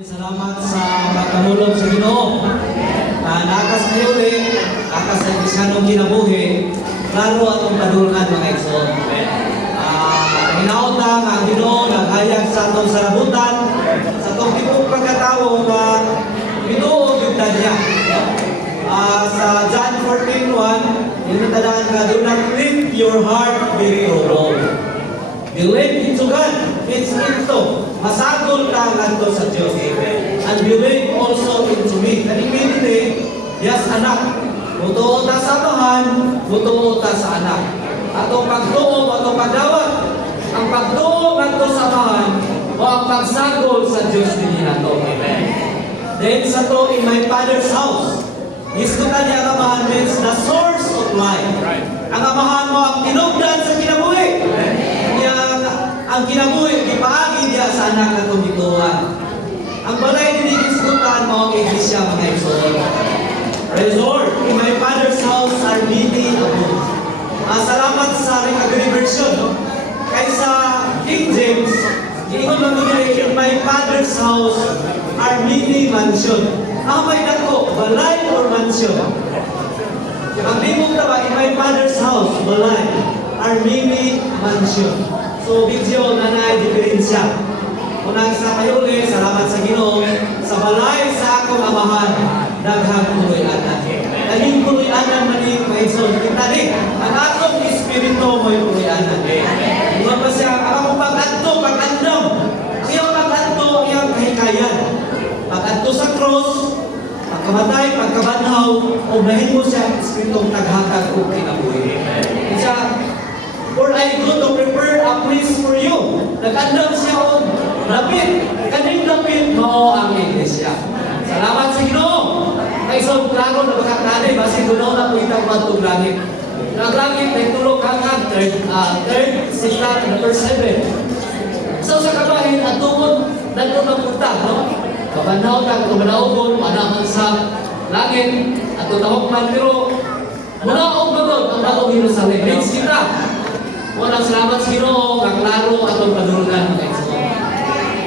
Salamat sa pagkamulong sa Ginoo. Nakas kayo nakas sa Kristiyanong kinabuhi, klaro atong padulungan mga igsoon. Hinaot lang ang Ginoo naghayag sa atong sarabutan, sa atong tibok pagkatawo na binuo yung niya. Sa John 14:1, inutadaan ka, do not let your heart be troubled. Believe into God, it's into. Masagol ka nganto sa Diyos. And believe also into me. Kanimili yes, anak. Mutuo ta sa amahan, mutuo ta sa anak. Atong pagtuo, atong pagdawat. Ang pagtuo nganto sa amahan, o ang pagsagol sa Diyos din nato. Then sa to, in my Father's house, iskutan niya ang amahan means the source of life. Ang amahan mo ang tinugdan sa kinabuhi. Ang kinabuhi, ipaagi niya sa anak na tumituan. Ang balay din iskutan mo ang iglesia mga igsoon. Resort, in my Father's house are many abodes. Salamat sa recovery version. Kaysa King James, iingon lang in my Father's house are many mansion. May dako, balay or mansion? Ang libog na ba, in my Father's house, balay, are many mansion. So, video na diferensya. Unang sa kayo salamat sa Ginoo. Sa balay sa akong amahan, daghang puluy-anan. Naging puluy-anan maning maison. Kita ang atong espiritu mo'y puluy-anan. Mga pa siya, ang akong pag-adto, iyong pag-adto, iyong kahikayan. Pag-adto sa cross, pagkamatay, pagkabanhaw, unahin mo siya, espiritong naghatag o kinabuhi. Siya, for I go to prepare a place for you. Nag-andam siya o lapit. Kaning lapit mo ang iglesia. Salamat sa Ginoo. Ay isang klaro na makakali. Basi doon na po itang pantong langit. Ang langit ay tulog hanggang third sila na verse 7. So sa kabahin at tungod nandun ang punta. Kabanaw na kumanaogon, manaman sa langit at tutawag pero manaog magod ang bagong Jerusalem. Next kita. Walang salamat sa Ginoo, kaklaro atong padulungan mga igsoon.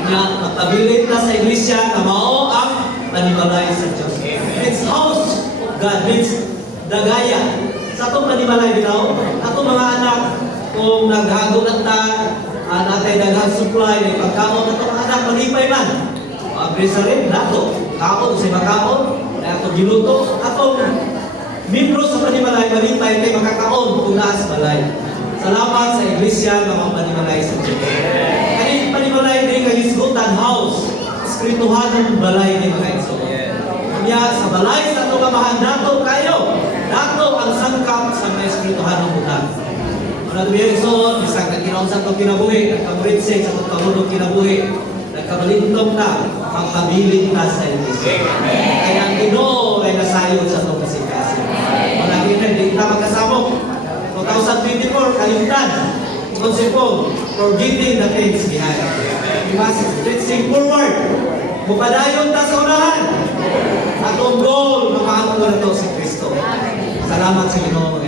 Na magpabilit na sa iglesia na mao ang panimalay sa Diyos. It's house of God, means dagaya. Sa atong panimalay bitaw, atong mga anak kung naghagulat natay daghang supply ng pagkaon atong mga anak malipay man. Agresa rin nato, kaon sa makaon, atong giluto, atong membro sa panimalay malipay kay makakaon kung naas balay. Salamat sa iglesia na mga panimalay sa Diyos. Kaya panimalay din kayo isgutan house, eskrituhan ng balay ni mga igsoon. Kaya sa balay sa itong kamahan, dato kayo. Dato ang sangkap sa mga eskrituhan ng bulan. Mga igsoon, isang nagkinaon sa itong kinabuhi, nagkamuridsig sa itong kamulong kinabuhi, nagkabalintong na, magpabiling na sa iglesia. Kaya ang Ginoo ay nasayod sa itong kasikasin. Mga hindi na magkasamok. 2024, kalimtan. Konsepong, forgetting the things behind. We must stretching forward. Mupadayon ta sa unahan. Atong goal, makaano na ito si Kristo. Salamat sa Ginoo.